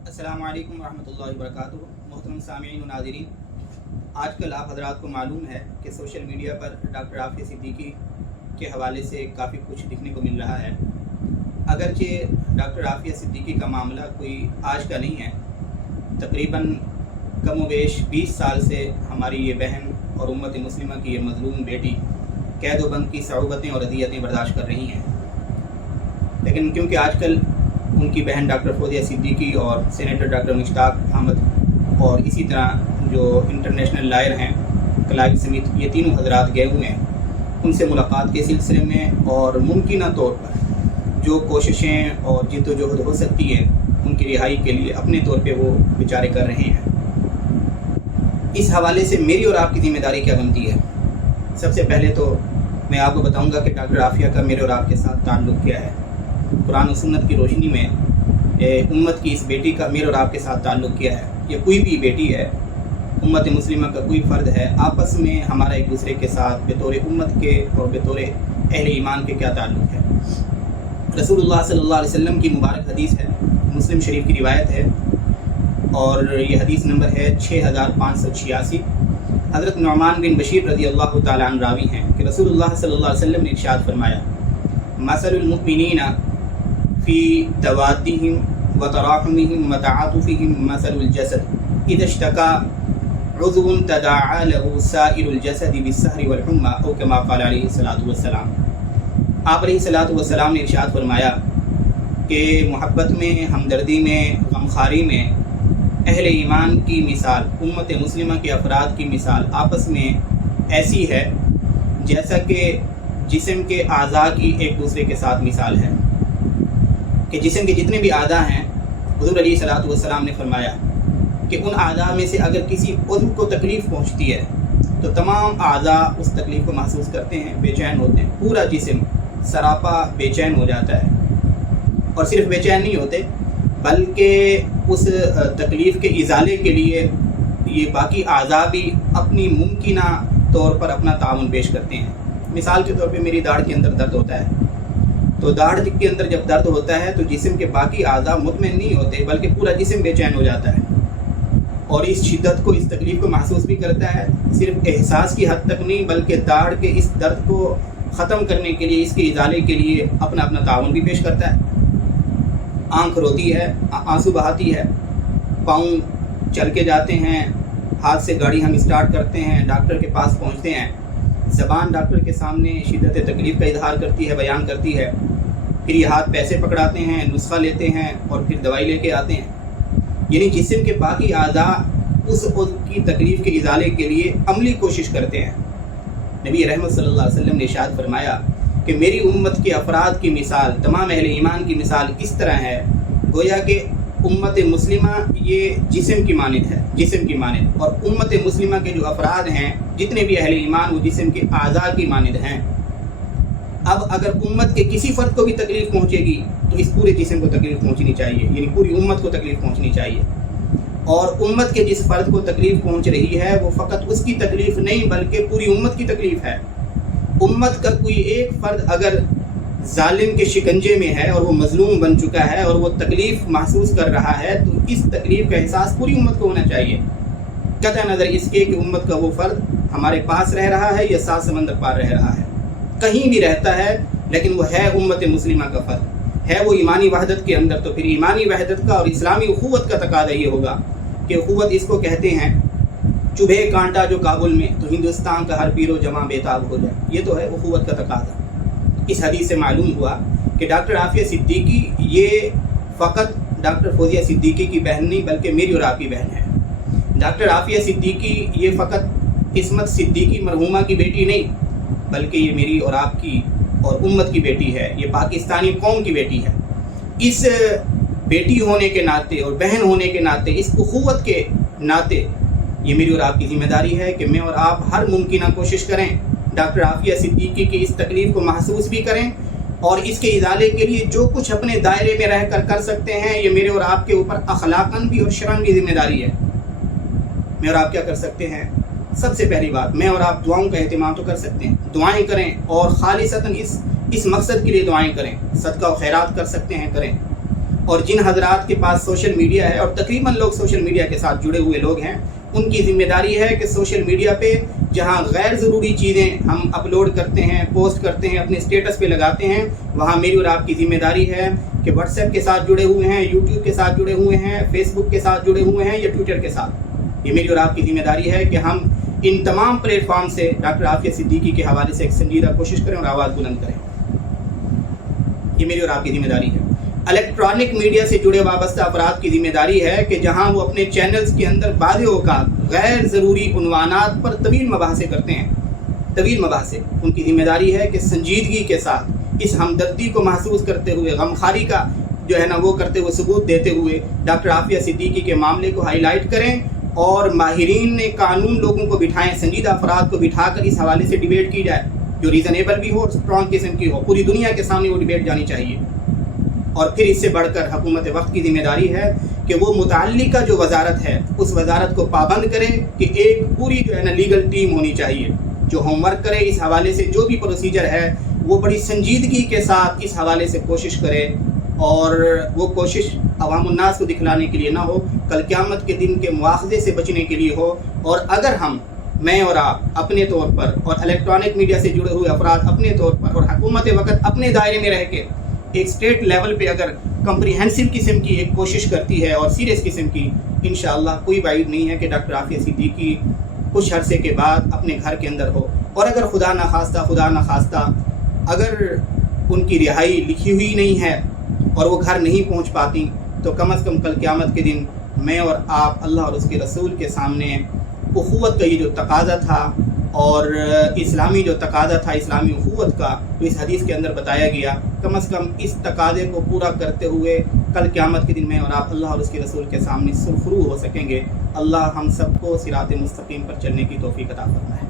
अस्सलामु अलैकुम रहमतुल्लाहि वबरकातुहू। मोहतरम सामीईन व नाज़रीन, आजकल आप हज़रात को मालूम है कि सोशल मीडिया पर डॉक्टर आफिया सिद्दीकी के हवाले से काफ़ी कुछ दिखने को मिल रहा है। अगरचे डॉक्टर आफिया सिद्दीकी का मामला कोई आज का नहीं है, तकरीबन कम व बेश 20 साल से हमारी ये बहन और उम्मत मुस्लिमा की ये मज़लूम बेटी कैद व बंद की सऊबतें और अज़ियतें बर्दाश्त कर रही हैं। लेकिन क्योंकि आजकल उनकी बहन डॉक्टर फौजिया सिद्दीकी और सेनेटर डॉक्टर मुश्ताक अहमद और इसी तरह जो इंटरनेशनल लायर हैं क्लाइव समित, ये तीनों हजरात गए हुए हैं उनसे मुलाकात के सिलसिले में, और मुमकिन तौर पर जो कोशिशें और जिद्दोजहद हो सकती है उनकी रिहाई के लिए अपने तौर पे वो बेचारे कर रहे हैं। इस हवाले से मेरी और आपकी ज़िम्मेदारी क्या बनती है? सबसे पहले तो मैं आपको बताऊंगा कि डॉक्टर आफिया का मेरे और आपके साथ ताल्लुक़ क्या है। कुरान और सुन्नत की रोशनी में उम्मत की इस बेटी का मेरे और आपके साथ ताल्लुक़ क्या है। ये कोई भी बेटी है, उम्मत मुस्लिमा का कोई फ़र्द है, आपस में हमारा एक दूसरे के साथ बतौर उम्मत के और बतौर अहले ईमान के क्या ताल्लुक़ है। रसूलुल्लाह सल्लल्लाहु अलैहि वसल्लम की मुबारक हदीस है, मुस्लिम शरीफ की रिवायत है, और ये हदीस नंबर है 6586। हज़रत नुअमान बिन बशीर रज़ी अल्लाह तआला अन्हु रावी हैं कि रसूलुल्लाह सल्लल्लाहु अलैहि वसल्लम ने इरशाद फरमाया, मसलुल मुमिनीना फ़ी तवाद्दिहिम व तराहुमिहिम व तआतुफ़िहिम मसलुल जसद इज़ा इश्तका उज़्वुन तदाअ लहु साइरुल जसदि बिस्सहरि वल हुम्मा औ कमा क़ाल अलैहि सलातु वस्सलाम। आप अलैहि सलातु वस्सलाम ने इरशाद फरमाया कि मोहब्बत में, हमदर्दी में, गमखारी में अहले ईमान की मिसाल, उम्मत मुस्लिमा के अफराद की मिसाल आपस में ऐसी है जैसा कि जिस्म के आज़ा की एक दूसरे के साथ मिसाल है। कि जिस्म के जितने भी आज़ा हैं, हुज़ूर अलैहिस्सलातु वस्सलाम ने फरमाया कि उन आज़ा में से अगर किसी उज़्व को तकलीफ़ पहुँचती है तो तमाम आज़ा उस तकलीफ़ को महसूस करते हैं, बेचैन होते हैं, पूरा जिस्म सरापा बेचैन हो जाता है। और सिर्फ बेचैन नहीं होते बल्कि उस तकलीफ़ के इज़ाले के लिए ये बाकी आज़ा भी अपनी मुमकिना तौर पर अपना ताउन पेश करते हैं। मिसाल के तौर पे मेरी दाढ़ के अंदर दर्द होता है, तो दाढ़ के अंदर जब दर्द होता है तो जिस्म के बाकी आज़ा मुतमईन नहीं होते बल्कि पूरा जिस्म बेचैन हो जाता है, और इस शिद्दत को, इस तकलीफ़ को महसूस भी करता है। सिर्फ एहसास की हद तक नहीं बल्कि दाढ़ के इस दर्द को ख़त्म करने के लिए, इसके इज़ाले के लिए अपना अपना ताउन भी पेश करता है। आँख रोती है, आंसू बहाती है, पाँव चल के जाते हैं, हाथ से गाड़ी हम स्टार्ट करते हैं, डॉक्टर के पास पहुंचते हैं, ज़बान डॉक्टर के सामने शिद्दत तकलीफ़ का इजहार करती है, बयान करती है, फिर ये हाथ पैसे पकड़ाते हैं, नुस्खा लेते हैं और फिर दवाई लेके आते हैं। यानी जिस्म के बाकी आज़ा उस उज़्व की तकलीफ़ के इज़ाले के लिए अमली कोशिश करते हैं। नबी रहमत सल्लल्लाहु अलैहि वसल्लम ने इरशाद फरमाया कि मेरी उम्मत के अफराद की मिसाल, तमाम अहले ईमान की मिसाल इस तरह है गोया कि उम्मत मुस्लिमा ये जिस्म की मानिंद है, जिस्म की मानिंद, और उम्मत मुस्लिमा के जो अफराद हैं, जितने भी अहले ईमान, वो जिस्म के आज़ा की मानिंद हैं। अब अगर उम्मत के किसी फ़र्द को भी तकलीफ़ पहुँचेगी तो इस पूरे जिस्म को तकलीफ़ पहुँचनी चाहिए, यानी पूरी उम्मत को तकलीफ़ पहुँचनी चाहिए। और उम्मत के जिस फ़र्द को तकलीफ़ पहुँच रही है वो फ़कत उसकी तकलीफ़ नहीं बल्कि पूरी उम्मत की तकलीफ़ है। उम्मत का कोई एक फ़र्द अगर जालिम के शिकंजे में है और वो मजलूम बन चुका है और वो तकलीफ़ महसूस कर रहा है तो इस तकलीफ़ का एहसास पूरी उम्मत को होना चाहिए, कतई नज़र इसके कि उम्मत का वो फ़र्द हमारे पास रह रहा है या 7 समंदर पार रह रहा है, कहीं भी रहता है, लेकिन वो है उम्मत मुस्लिमा का फ़र्द, है वो ईमानी वहदत के अंदर। तो फिर ईमानी वहदत का और इस्लामी उख़ुवत का तकाज़ा ये होगा कि उख़ुवत इसको कहते हैं, चुभे कांटा जो काबुल में तो हिंदुस्तान का हर पीरो जमा बेताब हो जाए, ये तो है उख़ुवत का तकाज़ा। इस हदीस से मालूम हुआ कि डॉक्टर आफिया सिद्दीकी ये फ़कत डॉक्टर फौजिया सिद्दीकी की बहन नहीं बल्कि मेरी और आपकी बहन है। डॉक्टर आफिया सिद्दीकी ये फ़कत इस्मत सिद्दीकी मरहूमा की बेटी नहीं बल्कि ये मेरी और आपकी और उम्मत की बेटी है, ये पाकिस्तानी कौम की बेटी है। इस बेटी होने के नाते और बहन होने के नाते, इस उख़ुवत के नाते ये मेरी और आपकी ज़िम्मेदारी है कि मैं और आप हर मुमकिन कोशिश करें डॉक्टर आफिया सिद्दीकी की इस तकलीफ़ को महसूस भी करें, और इसके इज़ाले के लिए जो कुछ अपने दायरे में रह कर सकते हैं ये मेरे और आपके ऊपर अखलाक़न भी और शरअन भी ज़िम्मेदारी है। मैं और आप क्या कर सकते हैं? सबसे पहली बात, मैं और आप दुआओं का एहतिमाम तो कर सकते हैं, दुआएं करें और खालिसतन इस मकसद के लिए दुआएं करें, सदका और खैरात कर सकते हैं करें, اور جن حضرات کے پاس سوشل میڈیا ہے، اور تقریباً لوگ سوشل میڈیا کے ساتھ جڑے ہوئے لوگ ہیں، ان کی ذمہ داری ہے کہ سوشل میڈیا پہ جہاں غیر ضروری چیزیں ہم اپلوڈ کرتے ہیں، پوسٹ کرتے ہیں، اپنے اسٹیٹس پہ لگاتے ہیں، وہاں میری اور آپ کی ذمہ داری ہے کہ واٹس ایپ کے ساتھ جڑے ہوئے ہیں، یوٹیوب کے ساتھ جڑے ہوئے ہیں، فیس بک کے ساتھ جڑے ہوئے ہیں یا ٹویٹر کے ساتھ، یہ میری اور آپ کی ذمہ داری ہے کہ ہم ان تمام پلیٹ فارم سے ڈاکٹر عافیہ صدیقی کے حوالے سے ایک سنجیدہ کوشش کریں اور آواز بلند کریں. یہ میری اور آپ کی ذمہ داری ہے. الیکٹرانک میڈیا سے جڑے وابستہ افراد کی ذمہ داری ہے کہ جہاں وہ اپنے چینلز کے اندر بعض اوقات غیر ضروری عنوانات پر طویل مباحثے کرتے ہیں، ان کی ذمہ داری ہے کہ سنجیدگی کے ساتھ اس ہمدردی کو محسوس کرتے ہوئے، غمخواری کا جو ہے نا وہ کرتے ہوئے، ثبوت دیتے ہوئے ڈاکٹر عافیہ صدیقی کے معاملے کو ہائی لائٹ کریں اور ماہرین قانون لوگوں کو بٹھائیں، سنجیدہ افراد کو بٹھا کر اس حوالے سے ڈیبیٹ کی جائے جو ریزنیبل بھی ہو اور اسٹرانگ قسم کی ہو. پوری دنیا کے سامنے وہ ڈیبیٹ جانی چاہیے. اور پھر اس سے بڑھ کر حکومت وقت کی ذمہ داری ہے کہ وہ متعلقہ جو وزارت ہے اس وزارت کو پابند کرے کہ ایک پوری جو ہے نا لیگل ٹیم ہونی چاہیے جو ہوم ورک کرے اس حوالے سے، جو بھی پروسیجر ہے وہ بڑی سنجیدگی کے ساتھ اس حوالے سے کوشش کرے، اور وہ کوشش عوام الناس کو دکھلانے کے لیے نہ ہو، کل قیامت کے دن کے مواخذے سے بچنے کے لیے ہو. اور اگر میں اور آپ اپنے طور پر، اور الیکٹرانک میڈیا سے جڑے ہوئے افراد اپنے طور پر، اور حکومت وقت اپنے دائرے میں رہ کے ایک اسٹیٹ لیول پہ اگر کمپریہنسو قسم کی ایک کوشش کرتی ہے اور سیریس قسم کی، انشاءاللہ کوئی بعید نہیں ہے کہ ڈاکٹر عافیہ صدیقی کچھ عرصے کے بعد اپنے گھر کے اندر ہو. اور اگر خدا نخواستہ اگر ان کی رہائی لکھی ہوئی نہیں ہے اور وہ گھر نہیں پہنچ پاتی، تو کم از کم کل قیامت کے دن میں اور آپ اللہ اور اس کے رسول کے سامنے اخوت کا یہ جو تقاضا تھا اور اسلامی جو تقاضا تھا اسلامی اخوت کا، تو اس حدیث کے اندر بتایا گیا، کم از کم اس تقاضے کو پورا کرتے ہوئے کل قیامت کے دن میں اور آپ اللہ اور اس کے رسول کے سامنے سرخرو ہو سکیں گے. اللہ ہم سب کو صراط مستقیم پر چلنے کی توفیق عطا فرمائے.